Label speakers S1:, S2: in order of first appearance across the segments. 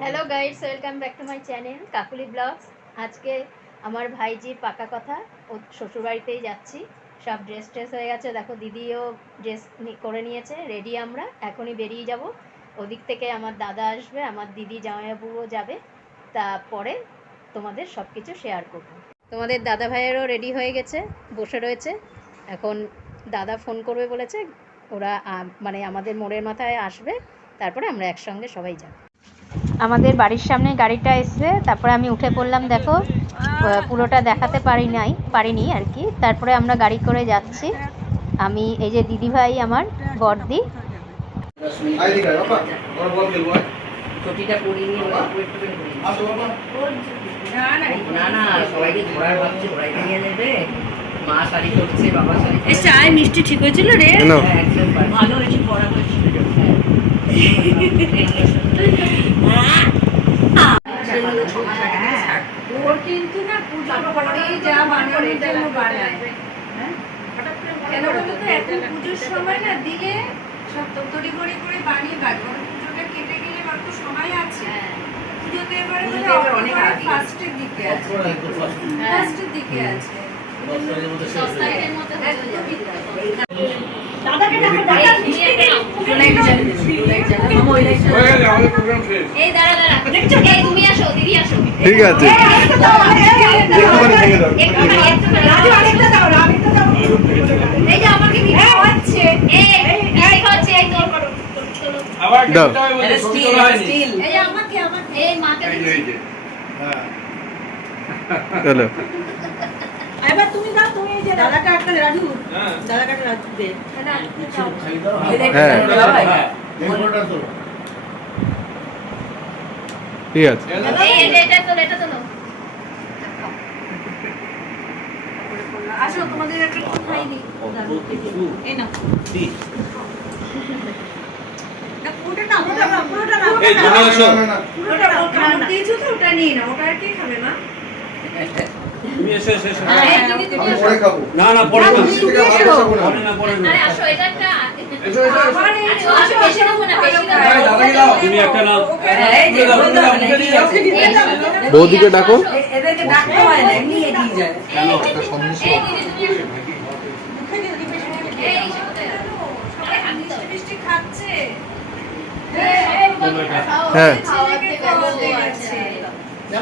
S1: Hello guys welcome back to my channel Kakuli vlogs আজকে আমার ভাইজির পাকা কথা, ও শ্বশুরবাড়িতেই যাচ্ছি। সব ড্রেস ট্রেস হয়ে গেছে। দেখো, দিদিও ড্রেস করে নিয়েছে রেডি আমরা, এখনই বেরিয়ে যাব। ওদিক থেকে আমার দাদা আসবে, আমার দিদি জামাইবাবুও যাবে। তারপরে তোমাদের সব কিছু শেয়ার করব। তোমাদের দাদা ভাইয়েরও রেডি হয়ে গেছে, বসে রয়েছে। এখন দাদা ফোন করবে বলেছে, ওরা মানে আমাদের মোড়ের মাথায় আসবে, তারপরে আমরা একসঙ্গে সবাই যাব। আমাদের বাড়ির সামনে গাড়িটা এসছে তারপরে আমি উঠে পড়লাম দেখো পুরোটা দেখাতে পারি নাই পারিনি আর কি। তারপরে আমরা গাড়ি করে যাচ্ছি। আমি এই যে দিদি ভাই আমার বড়দি।
S2: আইডি কার্ড বাবা। ওরা বল খেলব আয়।
S3: চটিটা পরিয়ে নিয়ে ওরা একটু একটু করে পরিয়ে নিয়ে।
S2: আসো বাবা
S3: না না সবাইকে ঘোরার ভাবছে ঘোরাই নিয়ে নেবে মা শাড়ি করছে বাবা শাড়ি
S4: এই চায় মিষ্টি ঠিক হয়েছিল রে
S3: হ্যাঁ, একদম ভালো।
S4: ভালো হয়েছে পড়া হয়েছিল
S5: ওর কিন্তু না পুজোর পরেই যা বানানোর জন্য বানায় হ্যাঁ? কেন বলতো এখন পুজোর সময় না দিলে সব তরি করে করে বানিয়ে কাটবো পুজোটা কেটে গেলে আর সময় আছে পুজোতে এবারে
S3: অনেক
S5: ফার্স্টের দিকে আছে ফার্স্টের দিকে আছে
S1: এই দাঁড়া দাঁড়া এই তুমি আসো দিদি আসো
S2: ঠিক আছে একটুখানি
S4: রাজু আরেকটা দাও আরেকটা দাও
S1: এই যে আমাকে দিদি খাওয়াচ্ছে এই এই খাওয়াচ্ছে এই তো
S2: আবার
S6: দাও।
S3: এটা স্টিল স্টিল
S5: এই যে আমাকে আমাকে
S1: এই মাকে
S2: এই যে, এই যে। হ্যাঁ
S6: চলো
S4: এবার তুমি দাও তুমি এই যে দাদাকে একটা রাজু দাদাকে রাজু দে
S6: হ্যাঁ। ঠিক আছে
S1: এই এটা এটা তো এটা তো নাও।
S5: আসো তোমাদের একটা একটু
S4: এই না না না পুরোটা না
S2: এই আসো।
S5: ওটা নিয়ে না ওটা আর কি খাবে মা?
S7: তুমি এসো এসো এসো।
S1: আসো
S2: পরে খাব।
S7: না না। তুমি একটা নাও?
S6: বৌদিকে ডাকো।
S3: হয়
S6: হ্যাঁ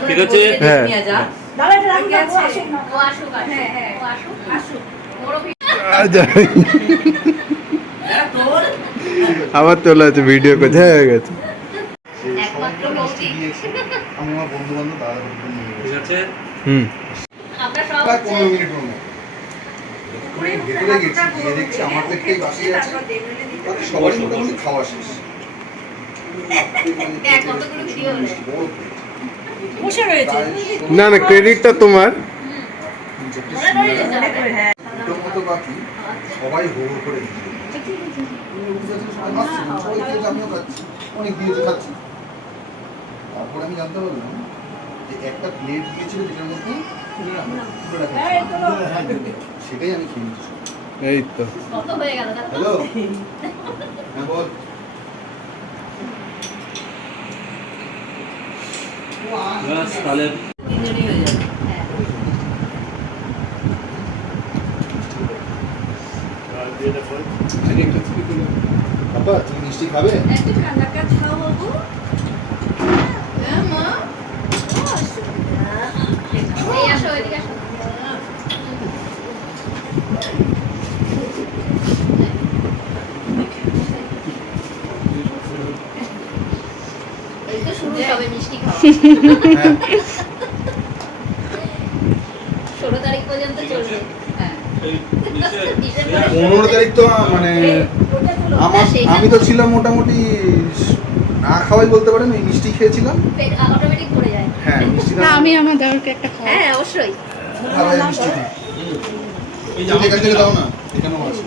S7: ঠিক আছে?
S6: হ্যাঁ।
S5: হ্যাঁ, হ্যাঁ।
S6: আচ্ছা,
S3: হ্যাঁ,
S6: আবার তোলা আছে ভিডিও করছে হ্যাঁ হয়ে গেছে। হুম।
S2: মনে হয়। ভেতরে গেছি গিয়ে দেখছি আমার দেখতেই বাসি আছে। তাতে সবার মোটামুটি খাওয়া শেষ। বড়।
S4: বসে রয়েছে
S6: না না ক্রেডিটটা তোমার
S2: সবাই হো হো করে অনেক দিয়েছে খাচ্ছি তারপর আমি জানতে পারলাম যে একটা প্লেট দিয়েছিল যেটার মধ্যে। সেটাই আমি খেয়ে নিচ্ছি
S6: এই তো
S1: হয়ে।
S2: হ্যালো হ্যাঁ বল
S7: ব্যাস তাহলে
S2: বাবা তুমি মিষ্টি খাবে?
S5: একটু ঠান্ডা কাজ খাও বাবু হ্যাঁ মা
S1: এই আসো এদিকে আসো এই তো শুরু হবে মিষ্টি খাওয়া
S2: হ্যাঁ
S1: ষোলো তারিখ পর্যন্ত চলবে। হ্যাঁ।
S2: পনেরো তারিখ তো মানে আমার আমি তো ছিলাম মোটামুটি না খাওয়াই বলতে পারেন ওই মিষ্টি খেয়েছিলাম।
S1: অটোমেটিক পড়ে যায়।
S2: হ্যাঁ মিষ্টি না
S4: আমি আমার দাদাকে একটা
S1: হ্যাঁ অবশ্যই।
S2: খাওয়া মিষ্টি
S7: এই যে
S2: এখান থেকে দাও না এখানেও আছে।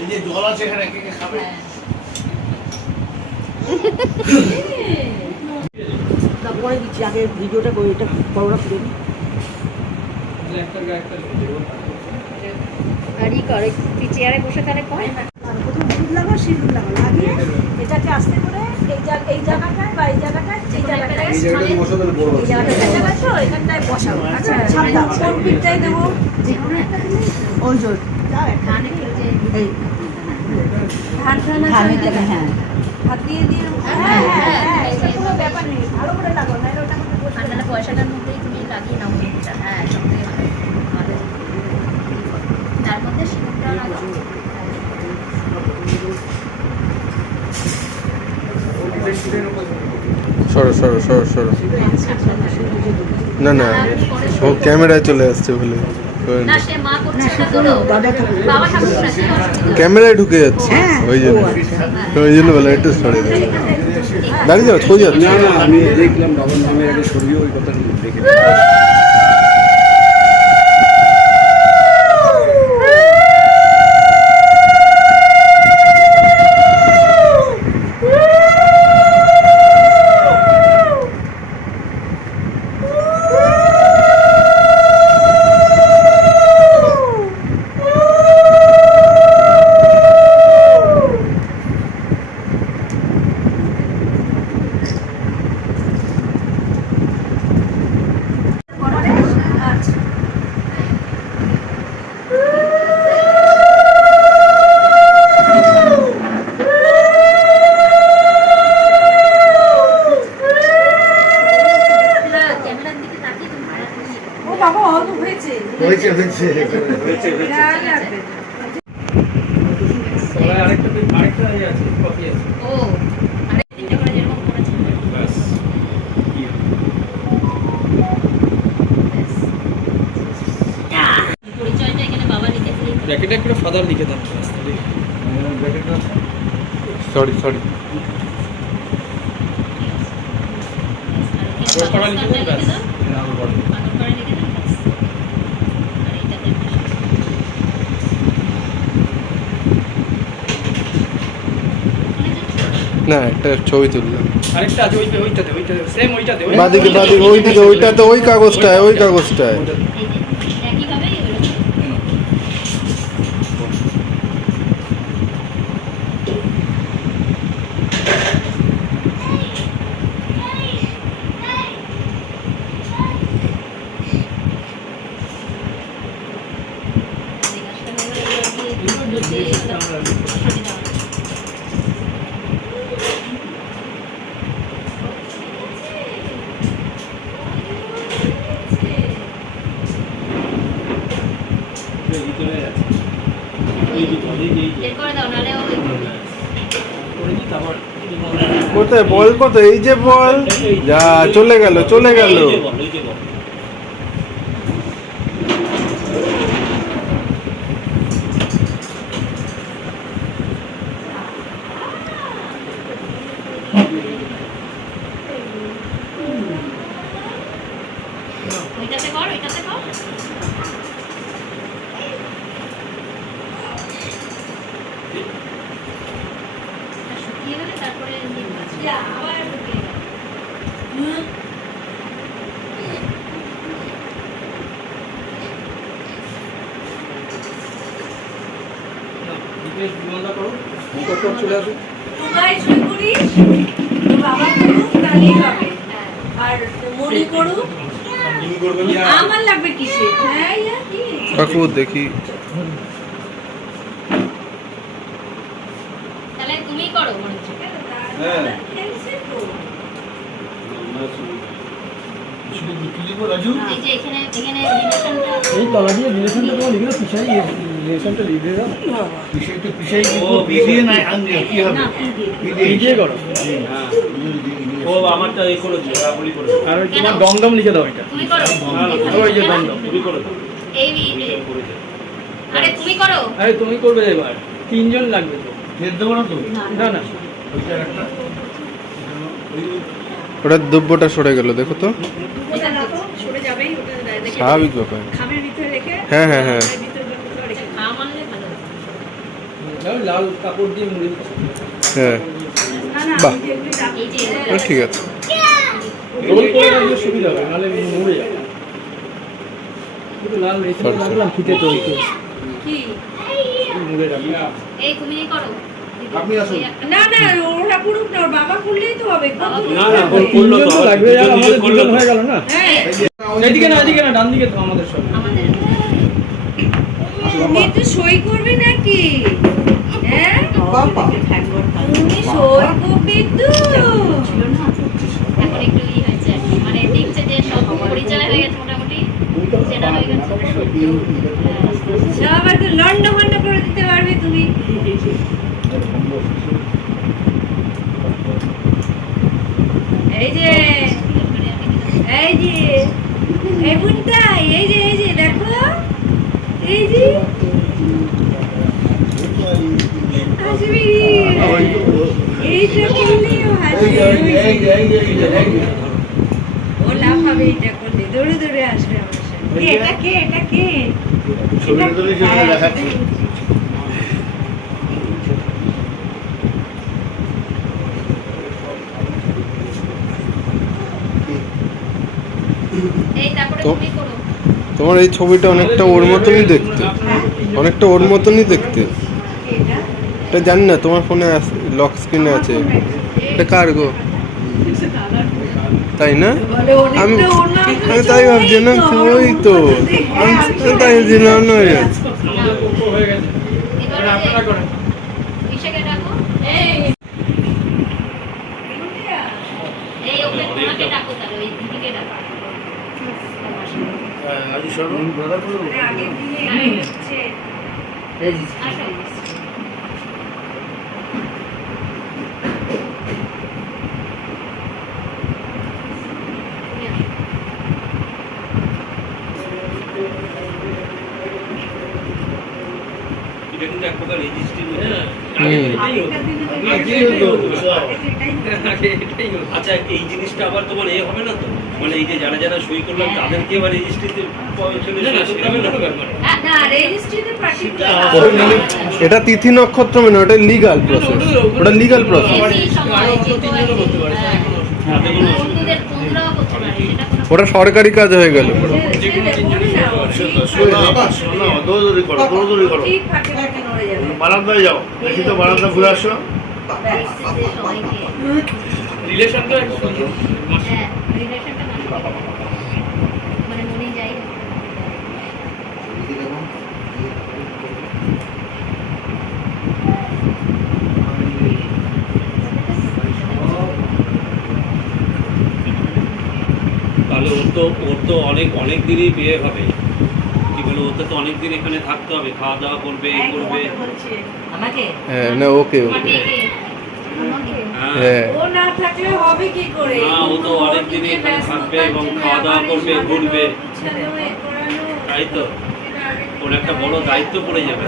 S7: এই যে জল আছে এখানে কে কে খাবে?
S1: হ্যাঁ
S4: তারপরে দিচ্ছি আগে ভিডিওটা করে এটা বড়রা করে দিই
S1: করে তুই চেয়ারে বসে তাহলে কয়
S4: প্রথম হলুদ লাগাও সিঁদুর লাগাও লাগিয়ে এটাকে আস্তে করে এই জায়গা এই জায়গাটায় বা এই জায়গাটায় এই
S2: এই জায়গাটাতে বসে তাহলে বড়
S4: এই
S2: আছে
S4: জায়গাটা এখানটায় বসাবো আচ্ছা সাবধান কোন পিঠটাই দেবো ওই জোর
S1: ধানে
S4: এই
S5: ধান
S4: হ্যাঁ
S5: হাত দিয়ে দিয়ে
S4: হ্যাঁ হ্যাঁ হ্যাঁ এটা কোনো ব্যাপার নেই ভালো করে লাগো নাহলে ওটা করতে বসে
S1: আর নাহলে পয়সাটার মধ্যেই তুমি লাগিয়ে নাও মুখটা হ্যাঁ সব ভালো ভালো। তার মধ্যে সিঁদুরটা লাগাও
S6: সরো সরো সরো সরো। না না ও ক্যামেরায় চলে আসছে বলে। ক্যামেরায় ঢুকে যাচ্ছে
S4: হ্যাঁ,
S6: ওই জন্য।
S4: আচ্ছা।
S6: ওই জন্য বলে একটু সরে দাঁড়িয়ে যাও সোজা
S7: না না আমি দেখলাম বাবার নামের আগে সরিয়ে ওই কথা দেখে
S1: ক্যামেরার দিকে তাকিয়ে তুমি ভাড়া করে
S5: ও বাবা অত হয়েছে
S2: হয়েছে হয়েছে
S5: যা লাগবে
S7: আরেকটা আরেকটা ইয়ে আছে কপি আছে
S1: ও আরে তিনটে করে যেরকম করেছিল
S7: ব্যাস
S1: পরিচয়টা এখানে বাবা লিখে দিলেই হলো।
S7: ব্যাকেটে একটা ফাদার লিখে দেন
S6: সরি সরি
S7: আগরপাড়া লিখে দেন, ব্যাস।
S1: লিখে দাও। আগরপাড়া লিখে দাও, ব্যাস। আর এইটাতে
S6: না একটা ছবি তুললাম।
S7: আরেকটা আছে ওইটা ওইটাতে ওইটাতে সেম ওইটাতে ওই-
S6: বাদিকে বাদিকে ওইদিকে ওইটাতে। ওই কাগজটায় ওই কাগজটায়।
S1: এই যে একইভাবে এরকম এই গাছটা এবারে লাগিয়ে দিয়ে বসাতে দাও।
S7: ভিতরে আছে এই ভিতরে এই যে
S1: বের করে দাও নাহলে ওই
S7: করে দিই তারপর
S6: কোথায় বল কোথায়? এই যে বল। যা চলে গেল চলে গেল।
S1: তারপরে
S7: চলে
S5: বাবা করুক তাহলেই হবে। আর করুক আমার লাগবে কিসে? হ্যাঁ
S6: কাকু দেখি।
S1: তাহলে তুমিই করো মনে হচ্ছে।
S7: হ্যাঁ।
S5: খেলছে তো।
S7: শুধু কি লিখব রাজু
S1: এই যে এখানে এখানে রিলেশনটা
S7: এই তলা দিয়ে রিলেশনটা তোমার লিখে পিছাই রিলেশনটা লিখে দাও।
S2: বিষয়টা পিছাই ও পিছিয়ে নাই কি হবে?
S7: লিখে করো।
S2: হ্যাঁ
S7: ও আমারটা এই করে দিও বলি করে আর ওই তোমার দমদম লিখে দাও এটা।
S1: তুমি করো।
S7: না না ওই যে দমদম তুমি করে দাও।
S1: এই এই- আরে তুমি করো।
S7: আরে তুমি করবে এবার। তিনজন লাগবে তো।
S2: ফের দেবো না তো
S7: না না।
S2: ওইটা একটা
S6: ওটা দুব্বটা সরে গেল দেখো তো।
S5: ওটা রাখো, সরে যাবেই ওটা রেখে
S6: স্বাভাবিক ব্যাপার। হ্যাঁ হ্যাঁ হ্যাঁ। হ্যাঁ। বাহ। ঠিক আছে।
S7: রোল করে রাখলে সুবিধা হবে নাহলে মুড়ে যাবে। একটু লাল ফিতে তো
S5: কি?
S7: মুড়ে রাখলাম।
S1: এই তুমি করো।
S2: আপনি আসুন।
S5: না না ওরা করুক না ওর বাবা করলেই তো হবে
S7: না না ওর করল তো
S6: লাগবে আমাদের দুজন হয়ে গেল না?
S5: হ্যাঁ।
S7: এদিকে না এদিকে না ডান দিকে তো আমাদের সব।
S1: আমাদের
S5: তো সই করবে নাকি? হ্যাঁ?
S2: বাবা।
S5: তুমি সই করবে তো।
S1: এখন একটু ই হয়েছে মানে দেখছে যে সব পরিচয় হয়ে গেছে মোটামুটি চেনা হয়ে গেছে।
S5: সব লন্ড ভন্ড করে দিতে পারবে তুমি। এই যে, এই ও লাফাবে এটা করলে দৌড়ে দৌড়ে আসবে আমার সাথে। এটা কে এটা কে
S2: ছবিটা তুলে সেখানে দেখাচ্ছি
S1: এই তারপরে
S6: তো-
S1: তুমি করো
S6: তোমার এই ছবিটা অনেকটা ওর মতনই দেখতে। অনেকটা ওর মতনই দেখতে।
S5: এটা
S6: জানি না, তোমার ফোনে লক স্ক্রিনে আছে। এটা কার গো? তাই না? আমি আমি তাই ভাবছি না ওই তো। আমি তাই ভাবছি না না ওই আছে।
S7: আমাদের পক্ষ হয়ে গেছে
S1: এবার
S7: এবার আপনারা করেন
S1: বিশাকে ডাকো এই এই ওকে তোমাকে ডাকো তাহলে ওই দিদিকে ডাকো
S5: আগের দিনে হচ্ছে
S1: আসো তুমি আসো।
S8: এটা কিন্তু এক প্রকার রেজিস্ট্রি
S6: হুম।
S5: আগেকার দিনে তো
S7: আগে
S5: এটাই
S7: তো
S5: হতো। এটাই হতো।
S7: আগে এটাই হতো।
S8: আচ্ছা এই জিনিসটা আবার তোমার এ হবে না তো? মানে এই যে যারা যারা সই করলাম তাদেরকে আবার রেজিস্ট্রিতে
S6: এটা তিথি নক্ষত্র মানে ওটা লিগাল প্রসেস ওটা লিগাল প্রসেস
S1: হ্যাঁ।
S6: ওটা সরকারি কাজ হয়ে গেল।
S2: বারান্দায় যাও। দেখি তো বারান্দা ঘুরে আসো।
S7: রিলেশনটা
S1: হ্যাঁ রিলেশনটা মানে মনে যাই
S8: তাহলে ওর তো ওর তো অনেক অনেক দিনই বিয়ে হবে। কি বলে ওতে তো অনেক দিন এখানে থাকতে হবে খাওয়া দাওয়া করবে এই করবে।
S5: আমাকে?
S6: হ্যাঁ না ওকে ওকে।
S8: হ্যাঁ।
S6: হ্যাঁ।
S5: ও না থাকলে হবে কি করে?
S8: না, ও তো অনেক দিনই এখানে থাকবে এবং খাওয়া দাওয়া করবে, ঘুরবে। তাই তো। ওর একটা বড় দায়িত্ব পড়ে যাবে।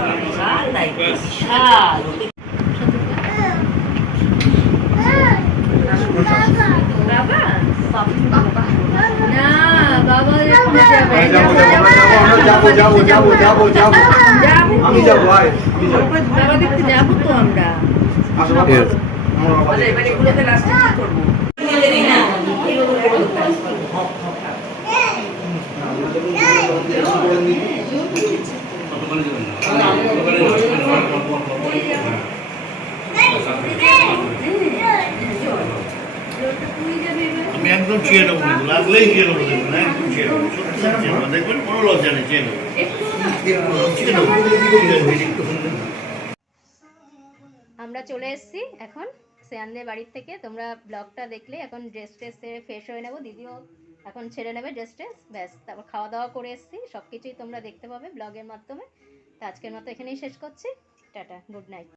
S5: বাবা?
S1: বাবা?
S5: না বাবা যাবে।
S2: হ্যাঁ, যাব যাব যাব যাব যাব। আমি যাব আয় আমি যাব।
S5: বাবা দেখতে যাব তো আমরা।
S2: আসো বাবা।
S5: লাস্টে কি করব?
S9: আমি একদম চেয়ে নেব কিন্তু, লাগলেই চেয়ে নেব একদম চেয়ে নেব, সত্যি চেয়ে নেব। দেখবেন কোনো লজ্জা নেই চেয়ে নেব।
S1: আমরা চলে এসেছি এখন সেয়ানদের বাড়ির থেকে। তোমরা ব্লগটা দেখলে এখন ড্রেস ট্রেস ফ্রেশ হয়ে নেব। দিদিও এখন ছেড়ে নেবে ড্রেস ট্রেস ব্যাস, তারপর খাওয়া দাওয়া করে এসেছি। সব কিছুই তোমরা দেখতে পাবে ব্লগের মাধ্যমে। তো আজকের মতো এখানেই শেষ করছি। Tata good night